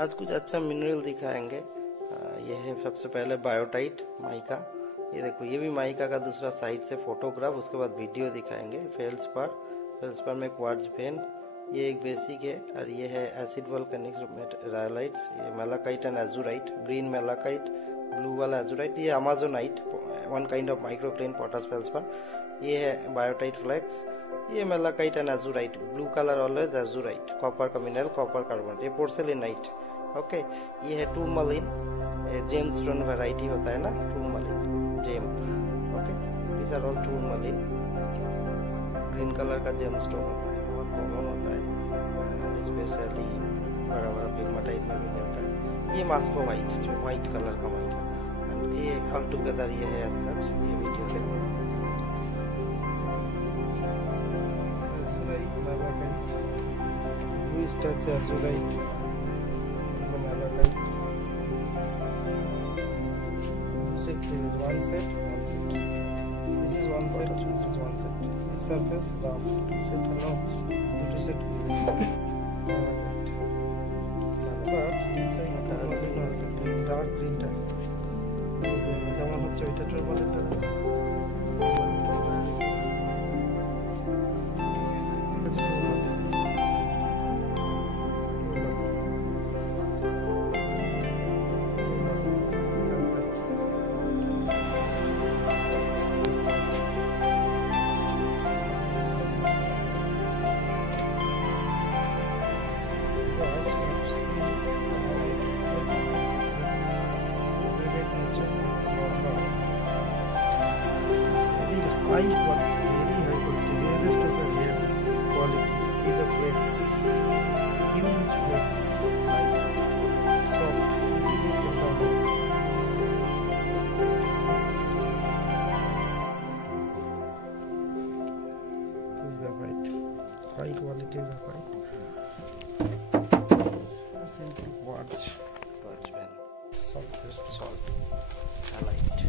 आज कुछ अच्छा मिनरल दिखाएंगे। ये है सबसे पहले बायोटाइट माइका। ये देखो, ये भी माइका का दूसरा साइड से फोटोग्राफ, उसके बाद वीडियो दिखाएंगे। फेल्सपार में क्वार्ट्ज वेन, ये एक बेसिक है। और ये है एसिड वोल्केनिक रायोलाइट्स, ये malachite and azurite, green malachite, blue वाला एजुराइट, ये amazonite, one kind of microcline potash feldspar. ये है बायोटाइट फ्लेक्स, ये malachite and azurite, blue colour always azurite, copper का मिनरल, कॉपर कार्बोनेट, ये पोर्सेलिनाइट। ओके, ये है टूरमलिन, जेम स्टोन वैरायटी होता है ना, tourmaline gem. Okay, this are all tourmaline. Green colour का जेम स्टोन होता है, बहुत कॉमन होता है, स्पेशली बड़ा बड़ा पिग्मेटाइट में भी मिलता है। ये मास्को वाइट, जो वाइट कलर का माइका, एंड ये ऑल टुगेदर ये है एज सच। ये वीडियो देखो। Touch azurite, malachite. There is one set. This is one set. This is one set. This surface rough. No, two set. Malachite. But inside turmalin also green, dark green type. যেমন হচ্ছে ওইটা turmalinটা দেখো। High quality, very high quality, nearest of the rare quality. See the flakes, huge flakes, soft, easy to pick up. This is the white, high quality of white. Simple quartz, salt, halite.